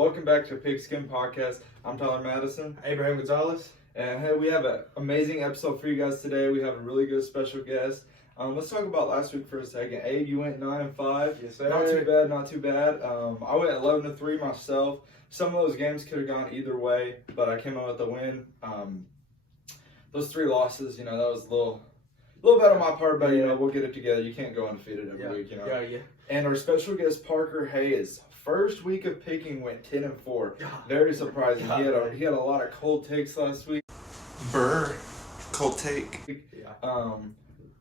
Welcome back to Pigskin Podcast. I'm Tyler Madison. Abraham Gonzalez. And hey, we have an amazing episode for you guys today. We have a really good special guest. Let's talk about last week for a second. Abe, you went 9-5. Yes, sir. Not too bad. I went 11-3 myself. Some of those games could have gone either way, but I came out with a win. Those 3 losses, that was a little bit on my part, but we'll get it together. You can't go undefeated every week, Yeah. And our special guest Parker Hayes, first week of picking, went 10-4. Very surprising. He had a lot of cold takes last week. Cold take. Yeah.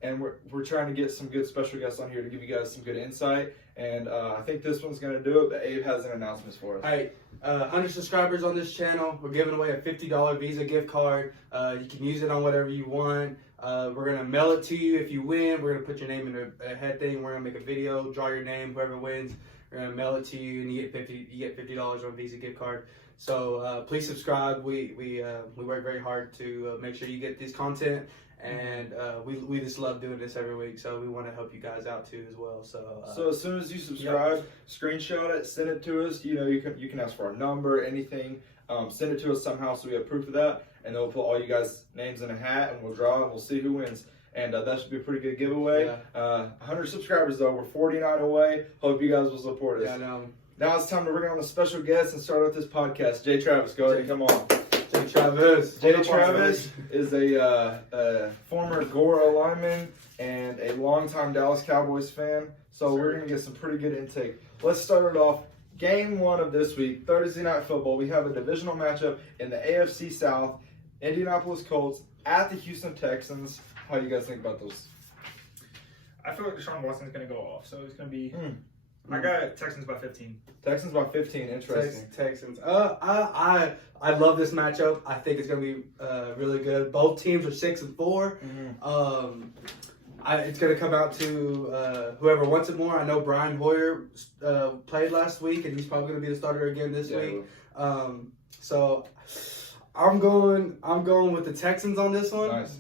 And we're trying to get some good special guests on here to give you guys some good insight. And I think this one's going to do it, but Abe has an announcement for us. All right, 100 subscribers on this channel. We're giving away a $50 Visa gift card. You can use it on whatever you want. We're going to mail it to you if you win. We're going to put your name in a head thing. We're going to make a video, draw your name, whoever wins. We're going to mail it to you, and you get $50 on Visa gift card. So please subscribe. We work very hard to make sure you get this content. And we just love doing this every week, so we want to help you guys out too as well. So as soon as you subscribe, screenshot it, send it to us. You can ask for our number, anything. Send it to us somehow so we have proof of that, and then we'll put all you guys' names in a hat and we'll draw and we'll see who wins. And that should be a pretty good giveaway. Yeah. 100 subscribers though, we're 49 away. Hope you guys will support us. Yeah, I know. Now it's time to bring on the special guest and start out this podcast. Jay Travis, go ahead and come on. Jay Travis is a former Gora lineman and a longtime Dallas Cowboys fan. So we're going to get some pretty good intake. Let's start it off. Game 1 of this week, Thursday Night Football. We have a divisional matchup in the AFC South. Indianapolis Colts at the Houston Texans. How do you guys think about those? I feel like Deshaun Watson's going to go off. So it's going to be... I got Texans by 15. Texans by 15. Interesting. Texans. I love this matchup. I think it's going to be really good. Both teams are 6-4. Mm-hmm. It's going to come out to whoever wants it more. I know Brian Hoyer played last week, and he's probably going to be the starter again this week. So I'm going with the Texans on this one. Nice.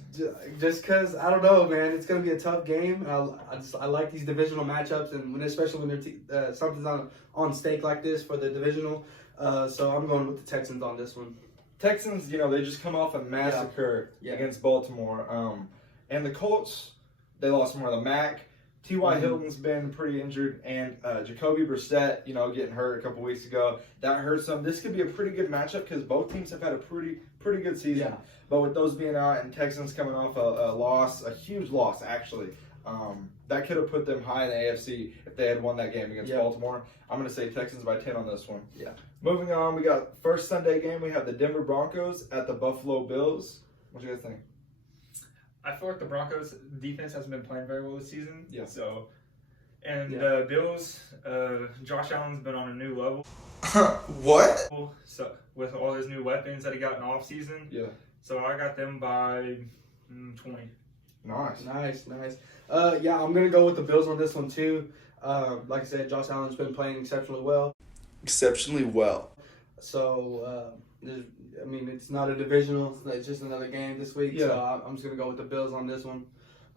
Just because, I don't know, man. It's going to be a tough game. I like these divisional matchups, and especially when something's on stake like this for the divisional. So I'm going with the Texans on this one. Texans, they just come off a massacre against Baltimore. And the Colts, they lost more of the Mac. T.Y. Hilton's been pretty injured, and Jacoby Brissett, getting hurt a couple weeks ago. That hurts them. This could be a pretty good matchup because both teams have had a pretty good season. Yeah. But with those being out and Texans coming off a loss, a huge loss actually, that could have put them high in the AFC if they had won that game against Baltimore. I'm going to say Texans by 10 on this one. Yeah. Moving on, we got first Sunday game. We have the Denver Broncos at the Buffalo Bills. What do you guys think? I feel like the Broncos defense hasn't been playing very well this season. Yeah. The Bills, Josh Allen's been on a new level. What? So with all his new weapons that he got in the offseason. Yeah. So I got them by 20. Nice. Yeah, I'm going to go with the Bills on this one too. Like I said, Josh Allen's been playing exceptionally well. So, it's not a divisional. It's just another game this week. Yeah. So I'm just going to go with the Bills on this one.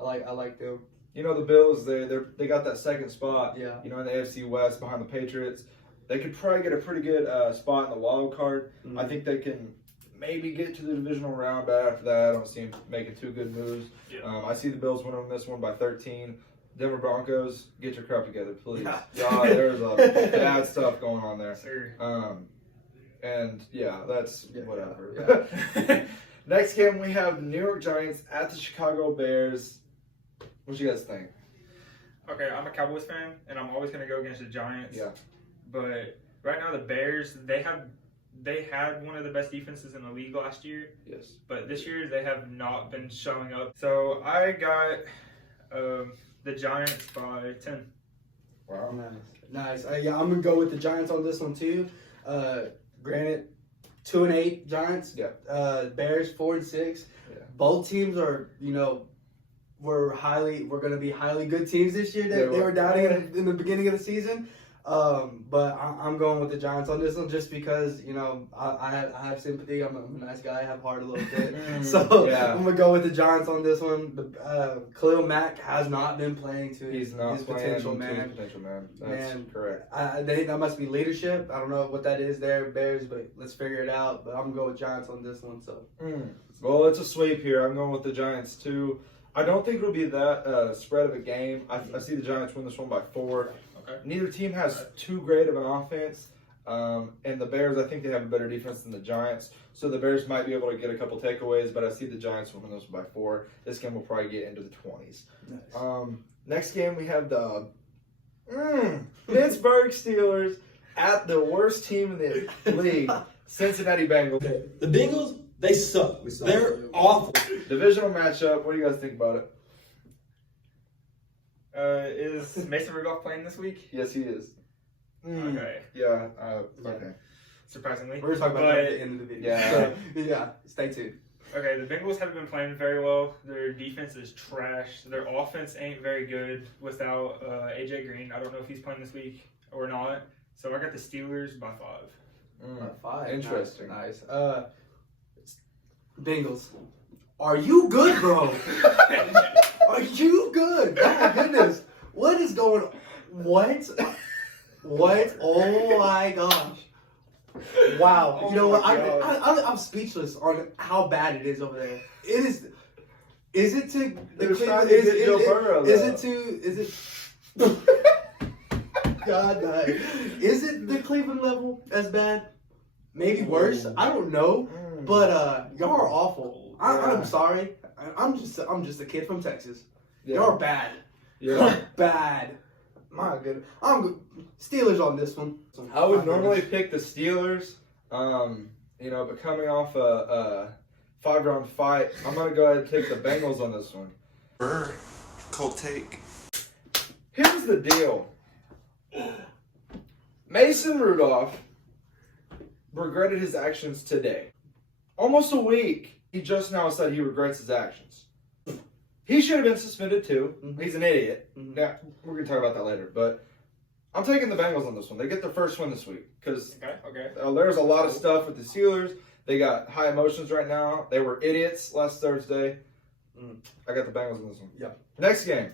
I like them. The Bills, they got that second spot. Yeah. In the AFC West behind the Patriots. They could probably get a pretty good spot in the wild card. Mm-hmm. I think they can maybe get to the divisional round, but after that, I don't see them making 2 good moves. Yeah. I see the Bills winning this one by 13. Denver Broncos, get your crap together, please. Yeah. God, there's a bad stuff going on there. Sir. That's whatever. Yeah. Next game, we have the New York Giants at the Chicago Bears. What do you guys think? Okay, I'm a Cowboys fan, and I'm always going to go against the Giants. Yeah. But right now, the Bears, they had one of the best defenses in the league last year. Yes. But this year, they have not been showing up. So I got the Giants by 10. Wow. Nice. Yeah, I'm going to go with the Giants on this one too. Granted, 2-8 Giants. Yeah. Bears 4-6. Yeah. Both teams are, we're going to be highly good teams this year. They were doubting in the beginning of the season. But I'm going with the Giants on this one just because, you know, I have sympathy. I'm a nice guy. I have heart a little bit. So yeah. I'm going to go with the Giants on this one. Khalil Mack has not been playing to his potential, man. That's correct. That must be leadership. I don't know what that is there, Bears, but let's figure it out. But I'm going to go with Giants on this one. So. Well, it's a sweep here. I'm going with the Giants, too. I don't think it'll be that spread of a game. I see the Giants win this one by 4. Okay. Neither team has too great of an offense. And the Bears, I think they have a better defense than the Giants. So the Bears might be able to get a couple takeaways, but I see the Giants winning this one by 4. This game will probably get into the 20s. Nice. Next game, we have the Pittsburgh Steelers at the worst team in the league, Cincinnati Bengals. The Bengals, they suck. They're awful. Divisional matchup. What do you guys think about it? Is Mason Rudolph playing this week? Yes, he is. Okay. Yeah. Okay. Surprisingly. We're going to talk about that at the end of the video. Yeah. So, yeah. Stay tuned. Okay, the Bengals haven't been playing very well. Their defense is trash. Their offense ain't very good without AJ Green. I don't know if he's playing this week or not. So I got the Steelers by 5. 5. Interesting. Nice. Bengals. Are you good, bro? Are you good? Oh my goodness. What is going on? What? What? Oh my gosh. Wow. Oh you know what? my God. I'm speechless on how bad it is over there. It is. Is it to They're trying to get Joe Burrow, Is though. it to? Is it? God, no. Is it the Cleveland level as bad? Maybe worse. I don't know. But y'all are awful. I'm sorry. I'm just a kid from Texas. Yeah. Y'all are bad. Yeah. Bad. My goodness. I'm good. Steelers on this one. I would normally pick the Steelers, but coming off a 5-round fight, I'm going to go ahead and take the Bengals on this one. Burr. Cold take. Here's the deal. Mason Rudolph regretted his actions today. Almost a week, he just now said he regrets his actions. He should have been suspended too. He's an idiot. Now, we're going to talk about that later, but I'm taking the Bengals on this one. They get their first win this week because Okay. there's a lot of stuff with the Steelers. They got high emotions right now. They were idiots last Thursday. I got the Bengals on this one. Yeah. Next game.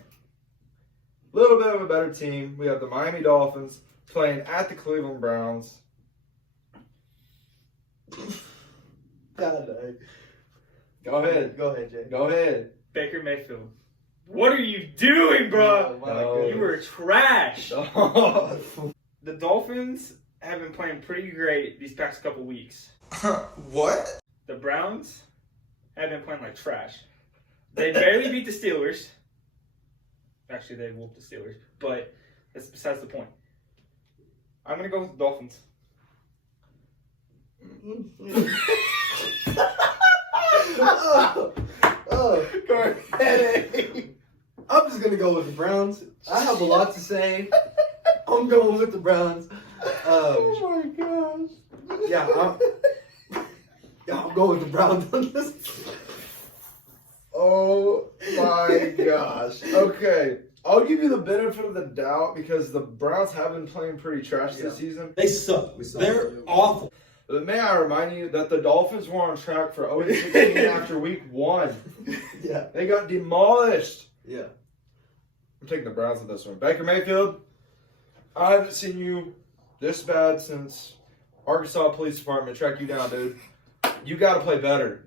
A little bit of a better team. We have the Miami Dolphins playing at the Cleveland Browns. God, no. Go ahead. Go ahead, Jay. Go ahead. Baker Mayfield. What are you doing, bro? Oh, my No. goodness. You were trash. Oh. The Dolphins have been playing pretty great these past couple weeks. What? The Browns have been playing like trash. They barely beat the Steelers. Actually, they whooped the Steelers, but that's besides the point. I'm going to go with the Dolphins. Go ahead. I'm just going to go with the Browns. I have a lot to say. I'm going with the Browns. Oh my gosh. Yeah, I'm going with the Browns on this. Oh my gosh. Okay. I'll give you the benefit of the doubt because the Browns have been playing pretty trash this season. They suck. They're awful. But may I remind you that the Dolphins were on track for 0-16 after week 1. Yeah. They got demolished. Yeah. I'm taking the Browns on this one. Baker Mayfield, I haven't seen you this bad since Arkansas Police Department tracked you down, dude. You got to play better.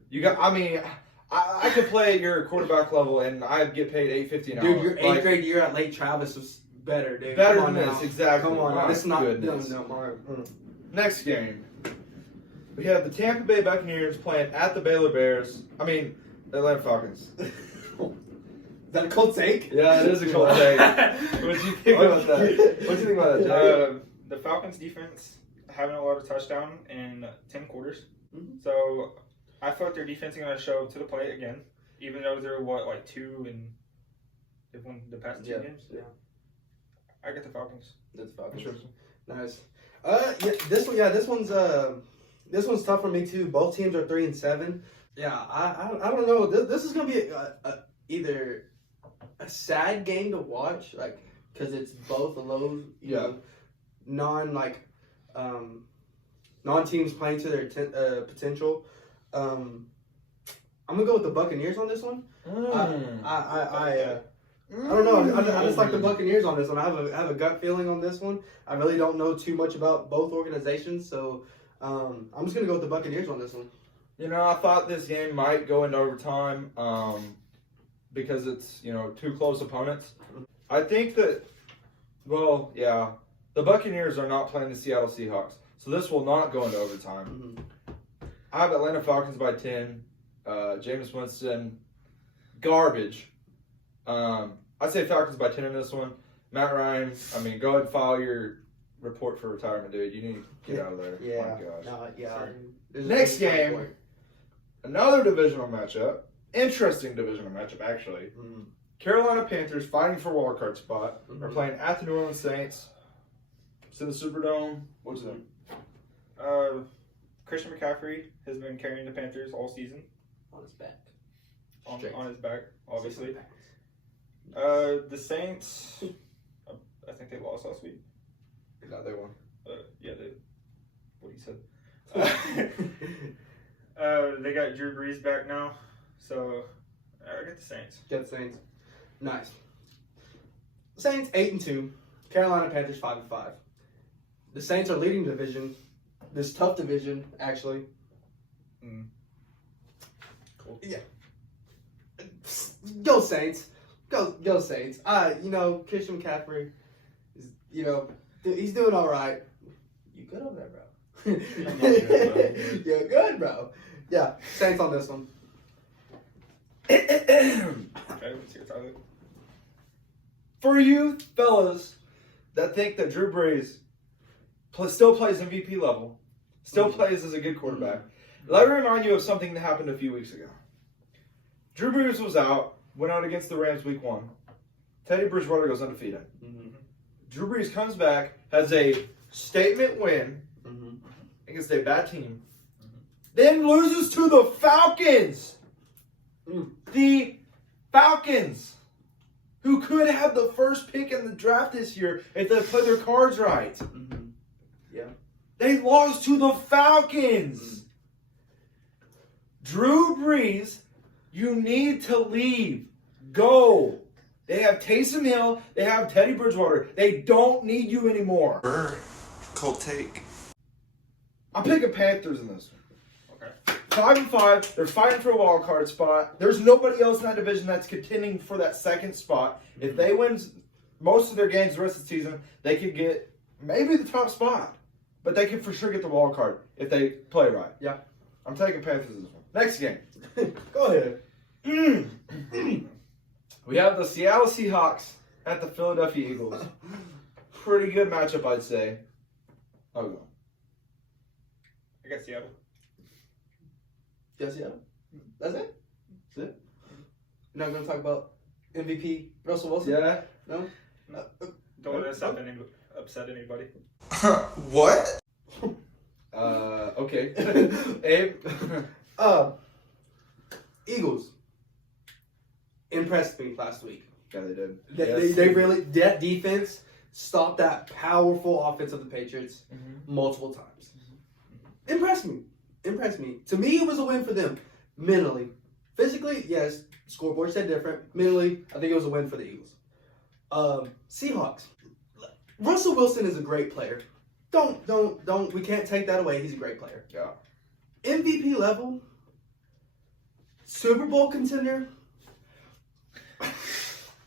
I could play at your quarterback level and I'd get paid $8.50 an hour. Dude, your 8th grade year at Lake Travis was better, dude. Better Come than on this, now. exactly. Come on, My this is not goodness. no, Mark. Next game, we have the Tampa Bay Buccaneers playing at the the Atlanta Falcons. Is that a cold take? Yeah, it is a cold take. What do you think about that? What do you think about that, Jay? The Falcons defense haven't allowed a touchdown in 10 quarters. Mhm. So I feel like their defense is going to show up to the plate again, even though they're 2 and they've won the past 2 games. Yeah. I got the Falcons. That's Falcons. Interesting. Nice. This one's tough for me too. Both teams are 3-7. Yeah, I don't know. This is gonna be either a sad game to watch, like because it's both low, you know, non-teams playing to their potential. I'm gonna go with the Buccaneers on this one. I don't know. I just like the Buccaneers on this one. I have a gut feeling on this one. I really don't know too much about both organizations, so I'm just gonna go with the Buccaneers on this one. You know, I thought this game might go into overtime because it's, two close opponents. I think that, the Buccaneers are not playing the Seattle Seahawks, so this will not go into overtime. Mm-hmm. I have Atlanta Falcons by 10. Jameis Winston, garbage. I'd say Falcons by 10 in this one. Matt Ryan, go ahead and file your report for retirement, dude. You need to get out of there. Yeah. My gosh. There's Next game, another divisional matchup. Interesting divisional matchup, actually. Mm-hmm. Carolina Panthers, fighting for wild card spot, Mm-hmm. are playing at the New Orleans Saints. It's in the Superdome. What's that? Christian McCaffrey has been carrying the Panthers all season. On his back. On his back, obviously. The Saints, I think they lost last week. No, they won. What he said. They got Drew Brees back now, so I got the Saints. Get the Saints. Nice. Saints 8-2. Carolina Panthers 5-5. The Saints are leading division. This tough division, actually. Cool. Yeah. Go Saints. Go Saints. Christian McCaffrey is, he's doing all right. You good over there, bro? I'm not good, bro. You're good, bro. Yeah, Saints on this one. Okay, let's hear Tyler. For you fellas that think that Drew Brees still plays MVP level, still plays as a good quarterback, let me remind you of something that happened a few weeks ago. Drew Brees was out, went out against the Rams week 1. Teddy Bridgewater goes undefeated. Mm-hmm. Drew Brees comes back, has a statement win against a bad team, then loses to the Falcons. The Falcons, who could have the first pick in the draft this year if they play their cards right. Yeah. They lost to the Falcons. Drew Brees, you need to leave. Go. They have Taysom Hill. They have Teddy Bridgewater. They don't need you anymore. Cold take. I'm picking Panthers in this one. Okay. 5-5. They're fighting for a wild card spot. There's nobody else in that division that's contending for that second spot. If they win most of their games the rest of the season, they could get maybe the top spot. But they can for sure get the wild card if they play right. Yeah. I'm taking Panthers in this one. Next game. Go ahead. We have the Seattle Seahawks at the Philadelphia Eagles. Pretty good matchup, I'd say. I'll go. I got Seattle. Yes, yeah. That's it? That's it? You're not going to talk about MVP Russell Wilson? Yeah. No? Don't let us upset anybody. What? Okay. Abe? Eagles impressed me last week. Yeah, they did. They really, that defense stopped that powerful offense of the Patriots multiple times. Impressed me. To me, it was a win for them. Mentally. Physically, yes, scoreboard said different. Mentally, I think it was a win for the Eagles. Seahawks. Russell Wilson is a great player. Don't, we can't take that away. He's a great player. Yeah. MVP level, Super Bowl contender.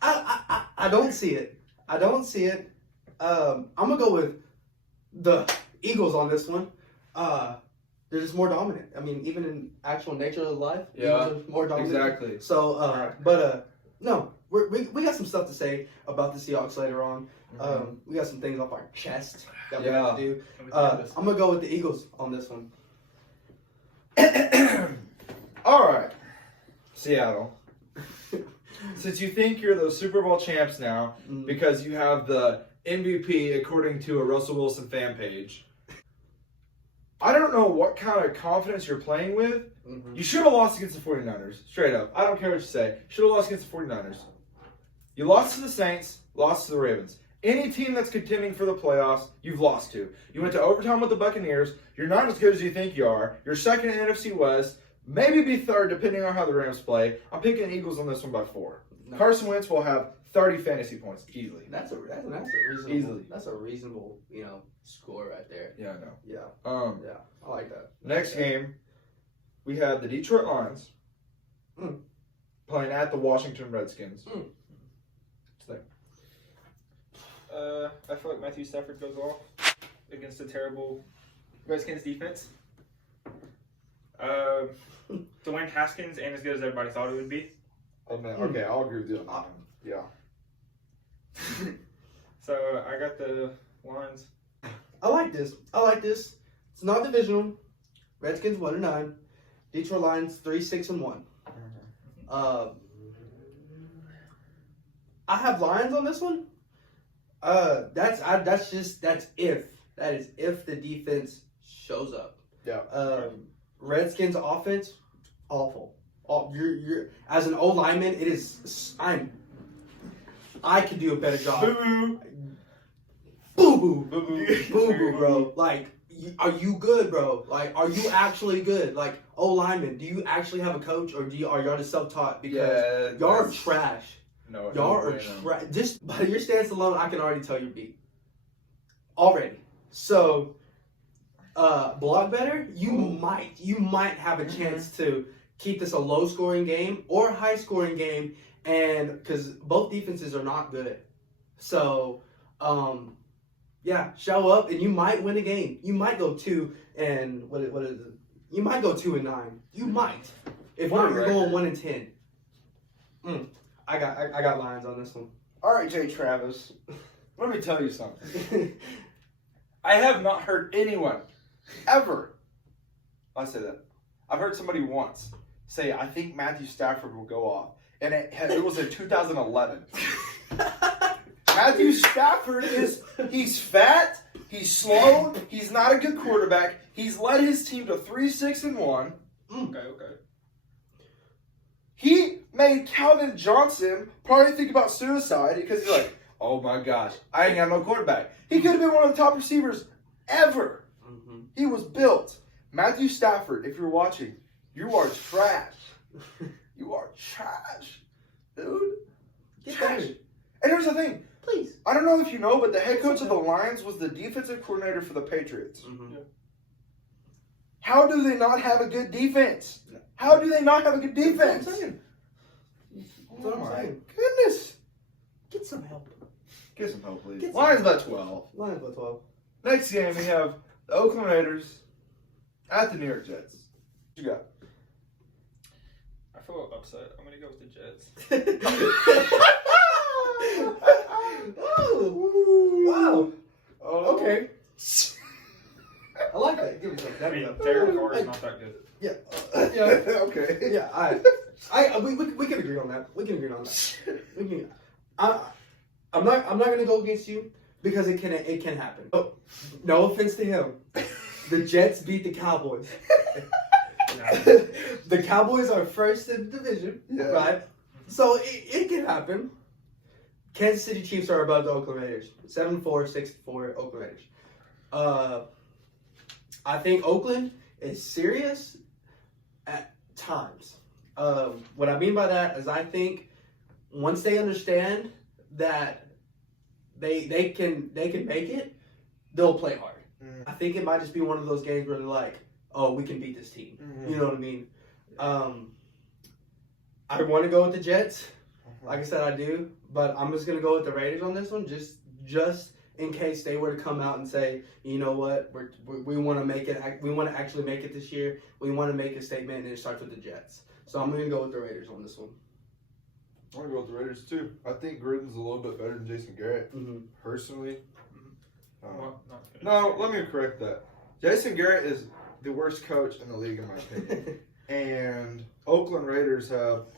I don't see it. I'm gonna go with the Eagles on this one. They're just more dominant. I mean, even in actual nature of life, Yeah, Eagles are more dominant. exactly. So, no, we got some stuff to say about the Seahawks later on. We got some things off our chest that we have to do. I'm gonna go with the Eagles on this one. All right, Seattle. Since you think you're the Super Bowl champs now because you have the MVP according to a Russell Wilson fan page, I don't know what kind of confidence you're playing with. You should have lost against the 49ers, straight up. I don't care what you say. Should have lost against the 49ers. You lost to the Saints, lost to the Ravens. Any team that's contending for the playoffs, you've lost to. You went to overtime with the Buccaneers. You're not as good as you think you are. You're second in NFC West. Maybe be third, depending on how the Rams play. I'm picking Eagles on this one by 4. No. Carson Wentz will have 30 fantasy points easily. That's a reasonable. Easily. That's a reasonable, score right there. Yeah, I know. Yeah. Yeah. I like that. Next game, we have the Detroit Lions playing at the Washington Redskins. I feel like Matthew Stafford goes off against a terrible Redskins defense. Dwayne Haskins ain't as good as everybody thought it would be. Oh, man. Okay, I'll agree with you on that one. Yeah. So I got the Lions. I like this. It's not divisional. Redskins 1-9. Detroit Lions 3-6-1. I have Lions on this one. That's if. That is if the defense shows up. Yeah. Redskins offense, awful. You're as an old lineman, it is. I could do a better job. Boo Boo boo, boo, bro. Like, are you good, bro? Like, are you actually good? Like, old lineman, do you actually have a coach, or are y'all just self-taught? Because y'all are trash. No, Y'all are trash. Just by your stance alone, I can already tell you're beat. Already. So, block better. You might have a chance to keep this a low-scoring game or a high-scoring game, and because both defenses are not good. So, yeah, show up and you might win a game. You might go 2 and what is it? You might go 2-9. You might. If not, you're going 1-10. I got Lions on this one. All right, Jay Travis. Let me tell you something. I have not heard anyone ever. I say that. I've heard somebody once say, "I think Matthew Stafford will go off," and it was in 2011. Matthew Stafford he's fat, he's slow, he's not a good quarterback. He's led his team to 3-6-1. Okay. He made Calvin Johnson probably think about suicide because he's like, "Oh my gosh, I ain't got no quarterback." He could have been one of the top receivers ever. Mm-hmm. He was built. Matthew Stafford, if you're watching, you are trash. You are trash, dude. Trash. And here's the thing. Please. I don't know if you know, but the head coach of the Lions was the defensive coordinator for the Patriots. Mm-hmm. How do they not have a good defense? How do they not have a good defense? That's what I'm saying. Goodness. Get some help. Get some help, please. Get some Lions by 12. Lions by 12. Next game, we have the Oakland Raiders at the New York Jets. What you got? I feel a little upset. I'm gonna go with the Jets. Oh, wow. Oh, Okay. I like that. Give me some. I mean, Derek Carr is not that good. Yeah. okay. Yeah. We can agree on that. I'm not gonna go against you because it can happen. Oh, no offense to him. The Jets beat the Cowboys. The Cowboys are first in the division, right? So it can happen. Kansas City Chiefs are above the Oakland Raiders. 7-4, 6-4 Oakland Raiders. I think Oakland is serious at times. What I mean by that is I think once they understand that they can make it, they'll play hard. I think it might just be one of those games where they're like, "Oh, we can beat this team." You know what I mean? I want to go with the Jets. Like I said, I do, but I'm just gonna go with the Raiders on this one, just in case they were to come out and say, "You know what? We want to make it. We want to actually make it this year. We want to make a statement, and it starts with the Jets." So I'm gonna go with the Raiders on this one. I'm going to go with the Raiders, too. I think Gruden's a little bit better than Jason Garrett, personally. No, let me correct that. Jason Garrett is the worst coach in the league, in my opinion. And Oakland Raiders have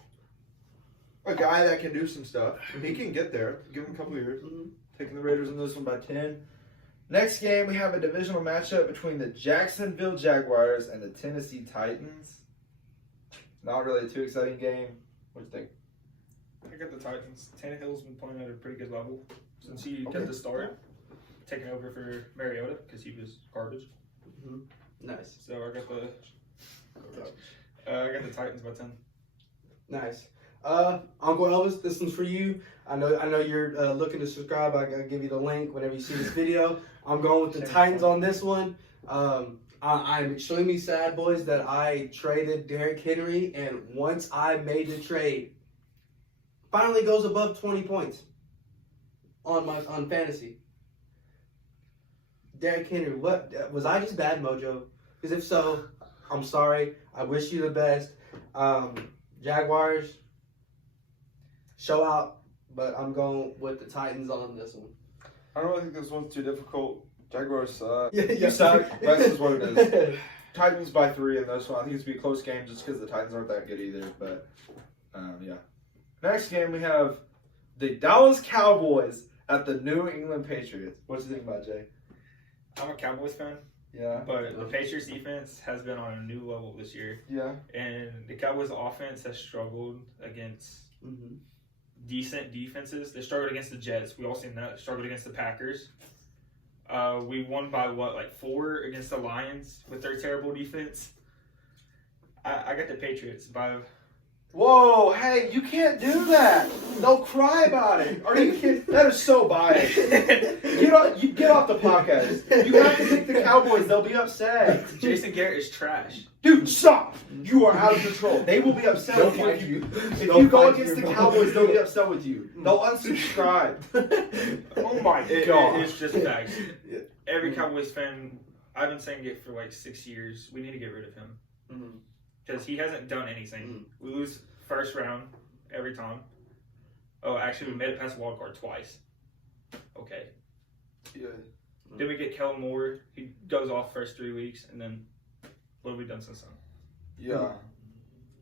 a guy that can do some stuff. He can get there. Give him a couple of years. Taking the Raiders in this one by 10. Next game, we have a divisional matchup between the Jacksonville Jaguars and the Tennessee Titans. Not really a too exciting game. What do you think? I got the Titans. Tannehill's been playing at a pretty good level. since he Okay. got the start, taking over for Mariota because he was garbage. Nice. So I got the Titans by 10. Nice. Uncle Elvis, this one's for you. I know you're looking to subscribe. I'll give you the link whenever you see this video. I'm going with the Titans on this one. I'm extremely sad, boys, that I traded Derrick Henry, and once I made the trade, finally goes above 20 points on fantasy. Derrick Henry, what was I just bad mojo? Because if so, I'm sorry. I wish you the best. Jaguars, show out, but I'm going with the Titans on this one. I don't really think this one's too difficult. Jaguars suck. Yeah. You suck. That's just what it is. Titans by 3 in this one. I think it's going to be a close game just because the Titans aren't that good either. But, yeah. Next game, we have the Dallas Cowboys at the New England Patriots. What do you think about, Jay? I'm a Cowboys fan, Yeah. but the Patriots defense has been on a new level this year. Yeah. And the Cowboys offense has struggled against decent defenses. They struggled against the Jets. We all seen that. Struggled against the Packers. We won by 4 against the Lions with their terrible defense. I got the Patriots by. Whoa, hey, you can't do that. They'll cry about it. Are you kidding? That is so biased. Get off the podcast. You have to pick the Cowboys. They'll be upset. Jason Garrett is trash. Dude, stop. You are out of control. They will be upset with you. If you go against the Cowboys, they'll be upset with you. They'll unsubscribe. Oh my god. It's just facts. Every Cowboys fan, I've been saying it for 6 years. We need to get rid of him. Because he hasn't done anything. We lose first round every time. Oh, actually, we made it past wild card twice. Okay. Yeah. Then we get Kellen Moore. He goes off first 3 weeks, and then what have we done since then? Yeah.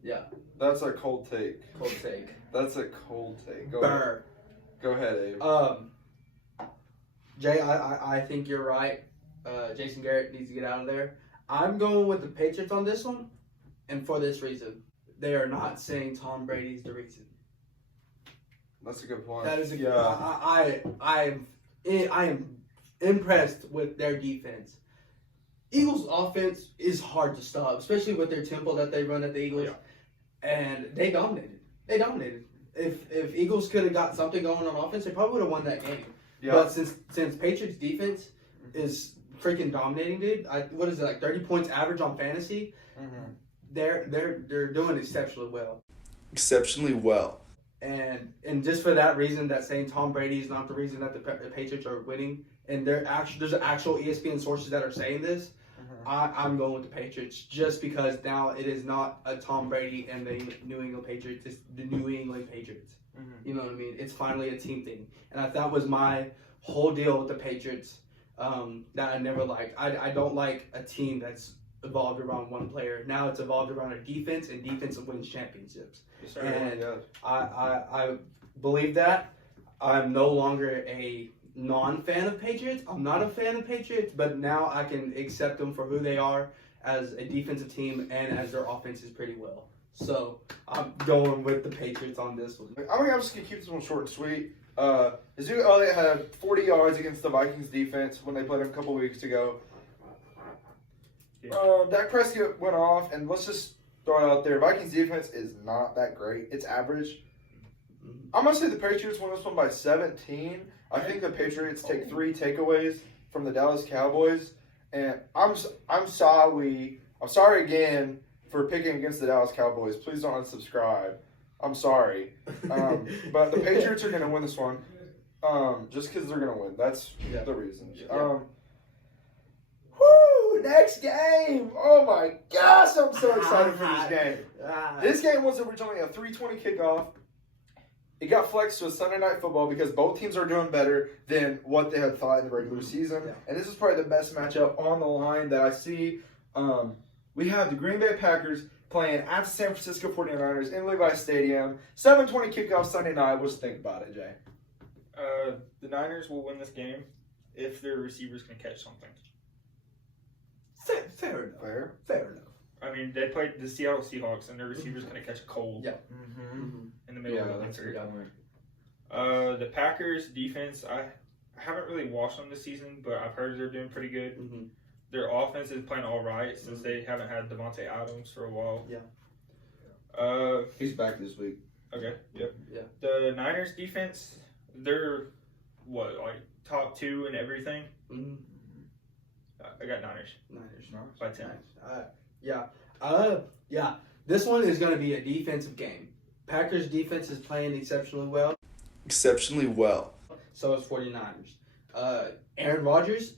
Yeah. That's a cold take. Cold take. That's a cold take. Go Burr. Go ahead, Abe. Jay, I think you're right. Jason Garrett needs to get out of there. I'm going with the Patriots on this one, and for this reason. They are not saying Tom Brady's the reason. That's a good point. That is yeah. I am impressed with their defense. Eagles' offense is hard to stop, especially with their tempo that they run at the Eagles. Yeah. And they dominated. If Eagles could have got something going on offense, they probably would have won that game. Yeah. But since Patriots defense is freaking dominating, dude. What is it, 30 points average on fantasy? Mm-hmm. They're doing exceptionally well. Exceptionally well. And just for that reason, that saying Tom Brady is not the reason that the Patriots are winning, and there's actual ESPN sources that are saying this. I'm going with the Patriots just because now it is not a Tom Brady and the New England Patriots. It's the New England Patriots. You know what I mean? It's finally a team thing, and that was my whole deal with the Patriots. That I never liked. I don't like a team that's evolved around one player. Now it's evolved around a defense, and defense wins championships. Yes, And yeah. I believe that. I'm no longer a non-fan of Patriots. I'm not a fan of Patriots, but now I can accept them for who they are as a defensive team and as their offense is pretty well. So I'm going with the Patriots on this one. I'm just going to keep this one short and sweet. Ezekiel Elliott had 40 yards against the Vikings defense when they played him a couple weeks ago. Dak Prescott went off, and let's just throw it out there. Vikings defense is not that great. It's average. I'm going to say the Patriots win this one by 17. I think the Patriots take 3 takeaways from the Dallas Cowboys. And I'm sorry again for picking against the Dallas Cowboys. Please don't unsubscribe. I'm sorry. But the Patriots are going to win this one just because they're going to win. That's the reason. Next game. Oh my gosh, I'm so excited for this game. This game was originally a 3:20 kickoff. It got flexed to a Sunday night football because both teams are doing better than what they had thought in the regular season. Yeah. And this is probably the best matchup on the line that I see. We have the Green Bay Packers playing at the San Francisco 49ers in Levi's Stadium. 7:20 kickoff Sunday night. What do you think about it, Jay? The Niners will win this game if their receivers can catch something. Fair enough. Fair enough. I mean, they played the Seattle Seahawks, and their receivers going to catch a cold Yeah. in the middle of the winter. The Packers defense, I haven't really watched them this season, but I've heard they're doing pretty good. Mm-hmm. Their offense is playing all right since they haven't had Devontae Adams for a while. Yeah. He's back this week. Okay. Yep. Yeah. The Niners defense, they're like top 2 in everything. Mm-hmm. I got Niners by 10. Yeah. This one is going to be a defensive game. Packers defense is playing exceptionally well. Exceptionally well. So is 49ers. Aaron Rodgers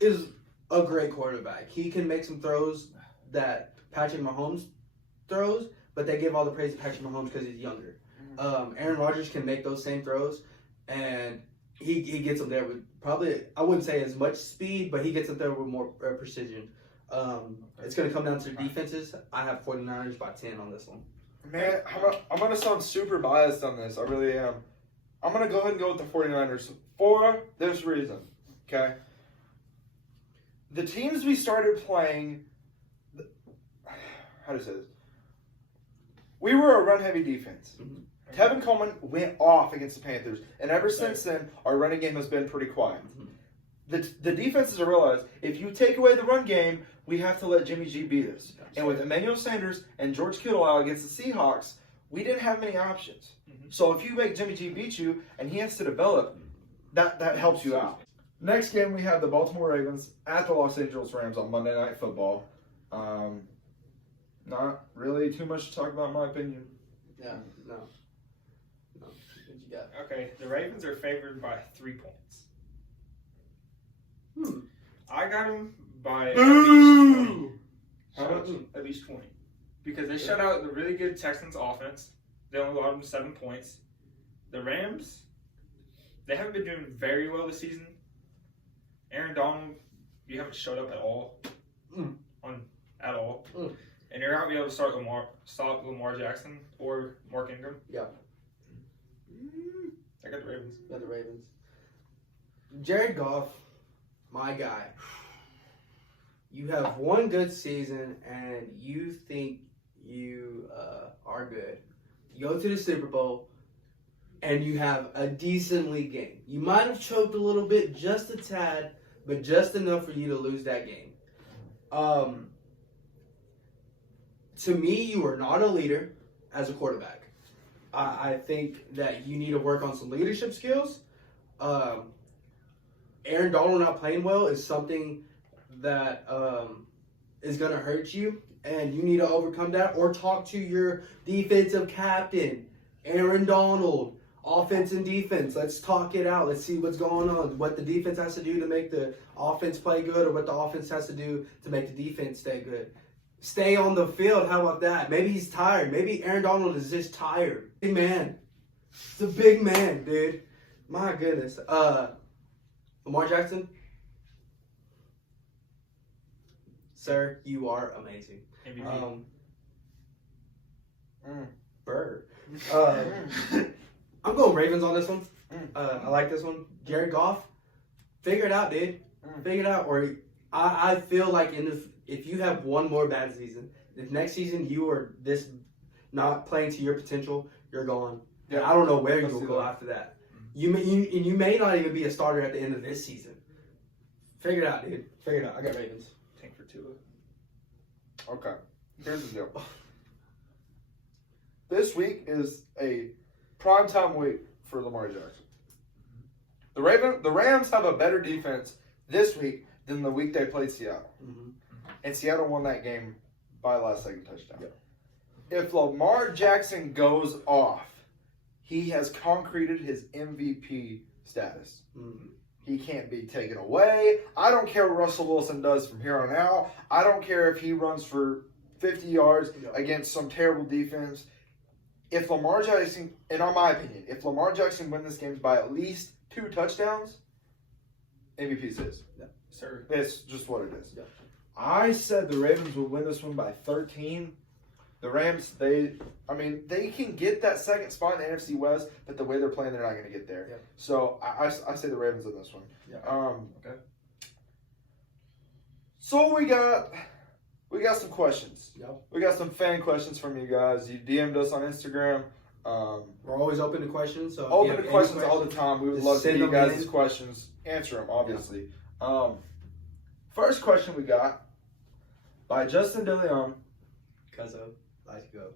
is a great quarterback. He can make some throws that Patrick Mahomes throws, but they give all the praise to Patrick Mahomes because he's younger. Aaron Rodgers can make those same throws, and he gets them there with probably, I wouldn't say as much speed, but he gets them there with more precision. It's going to come down to defenses. I have 49ers by 10 on this one. Man, I'm going to sound super biased on this. I really am. I'm going to go ahead and go with the 49ers for this reason, okay? The teams we started playing, how do I say this? We were a run-heavy defense. Mm-hmm. Tevin Coleman went off against the Panthers, and ever since then, our running game has been pretty quiet. Mm-hmm. The defenses have realized, if you take away the run game, we have to let Jimmy G beat us. And with Emmanuel Sanders and George Kittle out against the Seahawks, we didn't have many options. Mm-hmm. So if you make Jimmy G beat you, and he has to develop, that helps you out. Next game, we have the Baltimore Ravens at the Los Angeles Rams on Monday Night Football. Not really too much to talk about, in my opinion. Yeah, no. What you got? Okay, the Ravens are favored by 3 points. Hmm. I got them by Boo! How much? At least 20. Because they shut out the really good Texans offense. They only allowed them 7 points. The Rams, they haven't been doing very well this season. Aaron Donald, you haven't showed up at all. At all. And you're not going to be able to stop Lamar Jackson or Mark Ingram. Yeah. I got the Ravens. Got the Ravens. Jared Goff, my guy. You have one good season and you think you are good. You go to the Super Bowl and you have a decent league game. You might have choked a little bit, just a tad, but just enough for you to lose that game. To me, you are not a leader as a quarterback. I think that you need to work on some leadership skills. Aaron Donald not playing well is something that is going to hurt you, and you need to overcome that or talk to your defensive captain, Aaron Donald, offense and defense. Let's talk it out. Let's see what's going on, what the defense has to do to make the offense play good or what the offense has to do to make the defense stay good. Stay on the field. How about that? Maybe he's tired. Maybe Aaron Donald is just tired. Big man. It's a big man, dude. My goodness. Lamar Jackson. Sir, you are amazing. MVP. Burr. I'm going Ravens on this one. I like this one. Jared Goff. Figure it out, dude. Figure it out. Or I feel like if you have one more bad season, if next season you are this not playing to your potential, you're gone. Yeah. I don't know where you'll go after that. You may not even be a starter at the end of this season. Figure it out, dude. Figure it out. I got Ravens. Tank for Tua. Okay. Here's the deal. This week is a primetime week for Lamar Jackson. The Rams have a better defense this week than the week they played Seattle. Mm-hmm. And Seattle won that game by a last-second touchdown. Yeah. If Lamar Jackson goes off, he has concreted his MVP status. Mm-hmm. He can't be taken away. I don't care what Russell Wilson does from here on out. I don't care if he runs for 50 yards against some terrible defense. If Lamar Jackson, in my opinion, if Lamar Jackson wins this game by at least 2 touchdowns, MVP is his. Yeah. Sir. It's just what it is. Yeah. I said the Ravens would win this one by 13. The Rams, they can get that second spot in the NFC West, but the way they're playing, they're not going to get there. Yeah. So I say the Ravens in this one. Yeah. Okay. So we got some questions. Yep. We got some fan questions from you guys. You DM'd us on Instagram. We're always open to questions. So if you Open have to any questions all the time. We would just love to send hear you them guys' in. questions. Answer them, obviously. First question we got by Justin DeLeon. Because of let's go.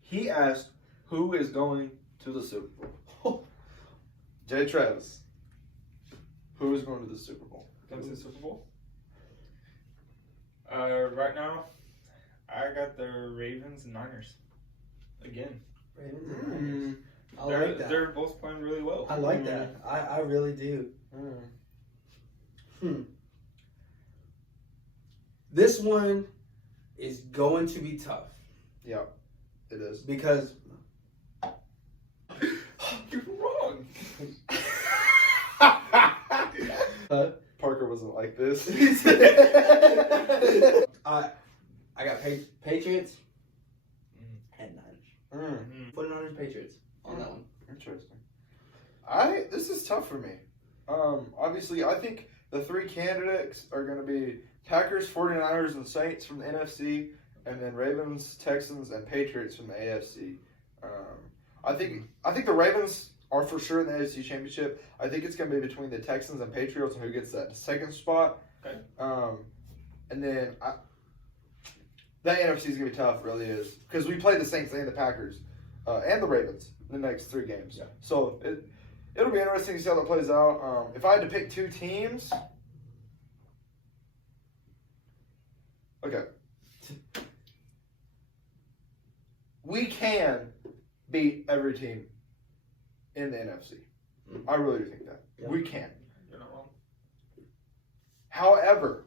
He asked, who is going to the Super Bowl? Jay Travis. Who is going to the Super Bowl? Comes to the Super Bowl. Right now, I got the Ravens and Niners. Again. Ravens and Niners. I They're, like that. They're both playing really well. I like that. I really do. This one is going to be tough Yeah, it is. because You're wrong. Parker wasn't like this. I got Patriots and Niners. 49ers, Patriots on that one. Interesting. This is tough for me. Obviously, I think the three candidates are going to be Packers, 49ers, and Saints from the NFC, and then Ravens, Texans, and Patriots from the AFC. I think the Ravens are for sure in the AFC Championship. I think it's going to be between the Texans and Patriots and who gets that second spot. Okay. And then that NFC is going to be tough, really is, because we play the Saints and the Packers and the Ravens in the next 3 games. Yeah. So it'll be interesting to see how that plays out. If I had to pick 2 teams, okay, we can beat every team in the NFC. I really do think that. Yeah. We can. You're not wrong. However,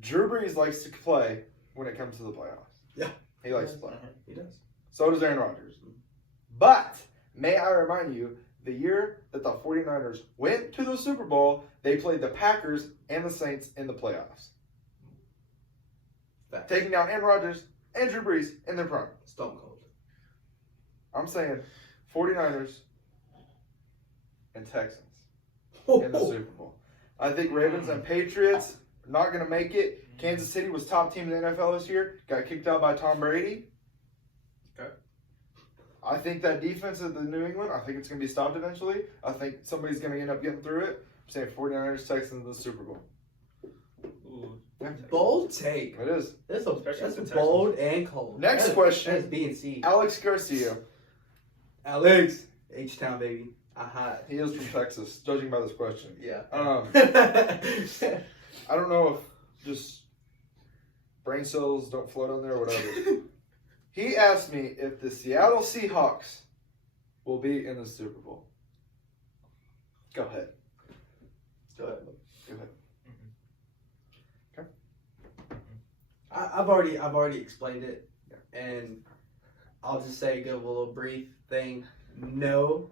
Drew Brees likes to play when it comes to the playoffs. Yeah. He likes to play. He does. So does Aaron Rodgers. But may I remind you, the year that the 49ers went to the Super Bowl, they played the Packers and the Saints in the playoffs. Facts. Taking down Aaron Rodgers and Drew Brees in their prime. Stone Cold. I'm saying 49ers and Texans in the Super Bowl. I think Ravens and Patriots are not going to make it. Kansas City was top team in the NFL this year. Got kicked out by Tom Brady. Okay. I think that defense of the New England, I think it's going to be stopped eventually. I think somebody's going to end up getting through it. I'm saying 49ers, Texans in the Super Bowl. Ooh. Yeah. Bold take. It is. That's Especially the bold and cold. Next question. That's B and C. Alex Garcia. Alex. H-Town, baby. Aha. He is from Texas, judging by this question. Yeah. I don't know if just brain cells don't float on there or whatever. He asked me if the Seattle Seahawks will be in the Super Bowl. Go ahead. Go ahead. Go ahead. I've already explained it, and I'll just say, give a little brief thing. No,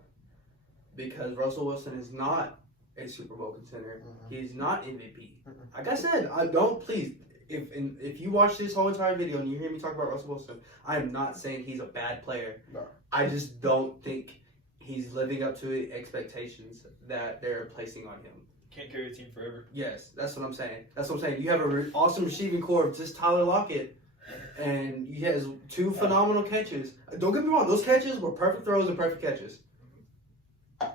because Russell Wilson is not a Super Bowl contender. He's not MVP. Like I said, I don't please. If you watch this whole entire video and you hear me talk about Russell Wilson, I am not saying he's a bad player. No. I just don't think he's living up to the expectations that they're placing on him. Can't carry a team forever. Yes, that's what I'm saying. That's what I'm saying. You have an awesome receiving core of just Tyler Lockett, and he has 2 phenomenal catches. Don't get me wrong; those catches were perfect throws and perfect catches.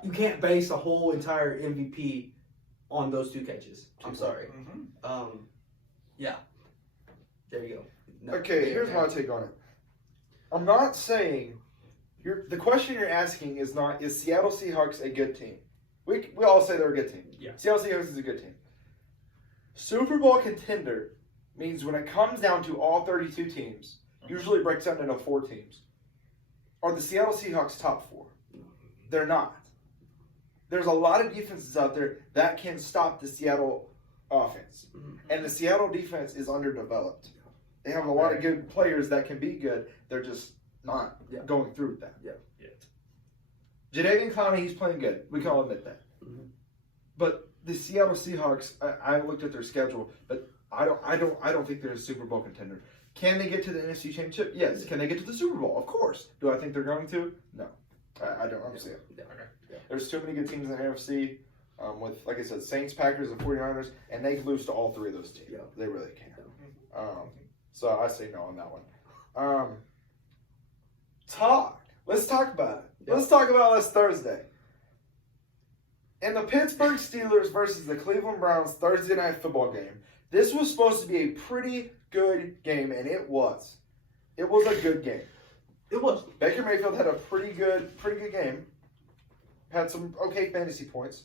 You can't base a whole entire MVP on those 2 catches. I'm sorry. Yeah. There you go. No, Okay, here's my take on it. I'm not saying the question you're asking is not, is Seattle Seahawks a good team? We all say they're a good team. Yeah. Seattle Seahawks is a good team. Super Bowl contender means when it comes down to all 32 teams, usually breaks down into 4 teams. Are the Seattle Seahawks top 4? They're not. There's a lot of defenses out there that can stop the Seattle offense. And the Seattle defense is underdeveloped. They have a lot of good players that can be good. They're just not going through with that. Yeah. Jadeveon Clowney, he's playing good. We can all admit that. But the Seattle Seahawks, I looked at their schedule, but I don't think they're a Super Bowl contender. Can they get to the NFC Championship? Yes. Can they get to the Super Bowl? Of course. Do I think they're going to? No. I don't understand. There's too many good teams in the NFC. With, like I said, Saints, Packers, and 49ers, and they lose to all 3 of those teams. Yeah. They really can. So I say no on that one. Todd Let's talk about it. Yep. Let's talk about last Thursday. In the Pittsburgh Steelers versus the Cleveland Browns Thursday night football game, this was supposed to be a pretty good game, and it was. It was a good game. It was. Baker Mayfield had a pretty good game. Had some okay fantasy points.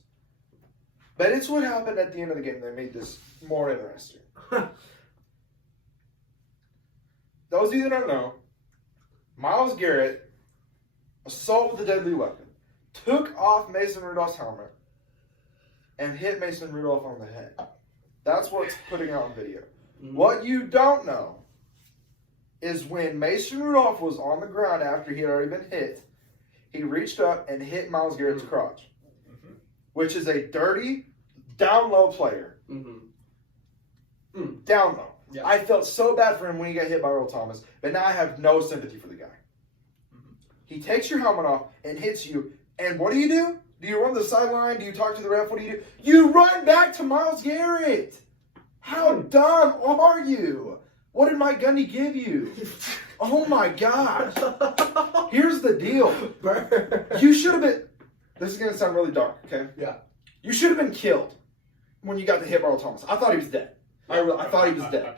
But it's what happened at the end of the game that made this more interesting. Those of you that don't know, Myles Garrett, assault with a deadly weapon, took off Mason Rudolph's helmet and hit Mason Rudolph on the head. That's what's putting out on video. Mm-hmm. What you don't know is when Mason Rudolph was on the ground after he had already been hit, he reached up and hit Myles Garrett's crotch, which is a dirty, down low player. Down low. Yeah. I felt so bad for him when he got hit by Earl Thomas, but now I have no sympathy for the guy. He takes your helmet off and hits you, and what do? Do you run the sideline? Do you talk to the ref? What do? You run back to Myles Garrett. How dumb are you? What did Mike Gundy give you? Oh my gosh. Here's the deal. You should have been, this is going to sound really dark, okay? Yeah. You should have been killed when you got the hit by Earl Thomas. I thought he was dead. I thought he was dead.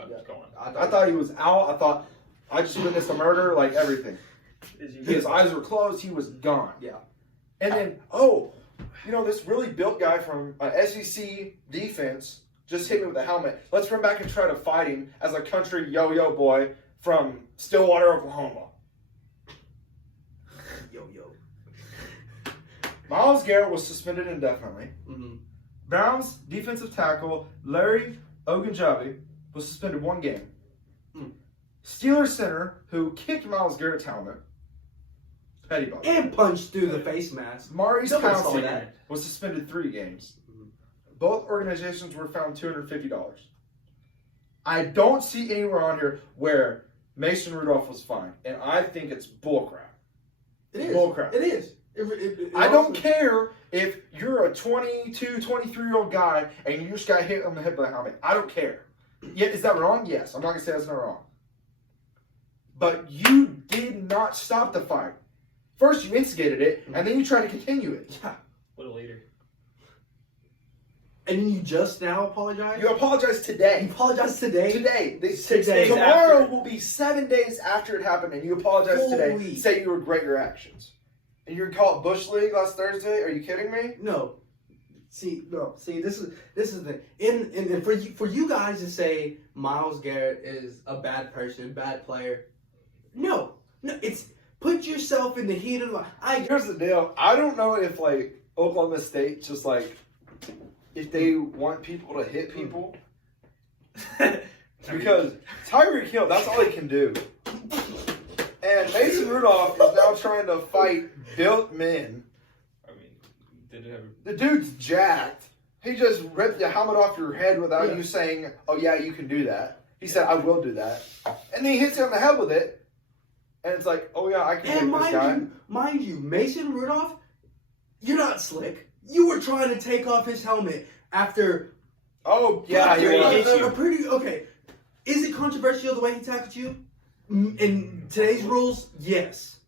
I thought he was out. I just witnessed a murder, like everything. His eyes were closed. He was gone. Yeah. And then, this really built guy from SEC defense just hit me with a helmet. Let's run back and try to fight him as a country yo-yo boy from Stillwater, Oklahoma. Yo-yo. Myles Garrett was suspended indefinitely. Mm-hmm. Browns defensive tackle Larry Ogunjobi was suspended 1 game. Steelers center who kicked Myles Garrett's helmet, Petty Ball, And punched through the face mask. Maurice Nobody saw Pouncey that. was suspended 3 games. Both organizations were found $250. I don't see anywhere on here where Mason Rudolph was fined, and I think it's bullcrap. It is. Bullcrap. It is. I don't care if you're a 22, 23-year-old guy and you just got hit on the head by a helmet. I don't care. Yeah, is that wrong? Yes. I'm not going to say that's not wrong. But you did not stop the fight. First, you instigated it, and then you tried to continue it. Yeah. What a leader. And you just now apologize? You apologize today. You apologize today? Today. 6 days Tomorrow after. will be 7 days after it happened, and you apologize today. Holy. Say you regret your actions. And you're going to call it Bush League last Thursday? Are you kidding me? No. See, this is the and for you guys to say Myles Garrett is a bad person, bad player. No, it's put yourself in the heat of Here's the deal. I don't know if Oklahoma State just if they want people to hit people. Because Tyreek Hill, that's all he can do. And Mason Rudolph is now trying to fight built men. I mean, did it ever? The dude's jacked. He just ripped the helmet off your head without you saying, oh yeah, you can do that. He said, I will do that. And then he hits you on the head with it. And it's like, oh yeah, I can And hit this guy. mind you, Mason Rudolph, you're not slick. You were trying to take off his helmet after. Oh yeah, he hit you. Okay. Is it controversial the way he tackled you? In today's rules, yes.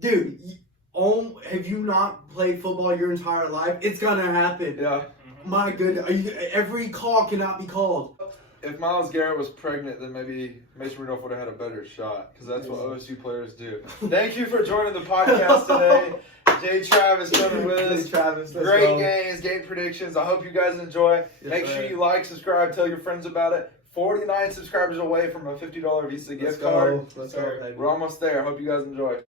Dude, have you not played football your entire life? It's gonna happen. Yeah. My goodness, every call cannot be called. If Myles Garrett was pregnant, then maybe Mason Rudolph would have had a better shot, because that's what OSU players do. Thank you for joining the podcast today. Jay Travis coming with us. Jay Travis, let's Great go. games, game predictions. I hope you guys enjoy. Make sure you like, subscribe, tell your friends about it. 49 subscribers away from a $50 Visa gift card. Let's go, baby. We're almost there. Hope you guys enjoy.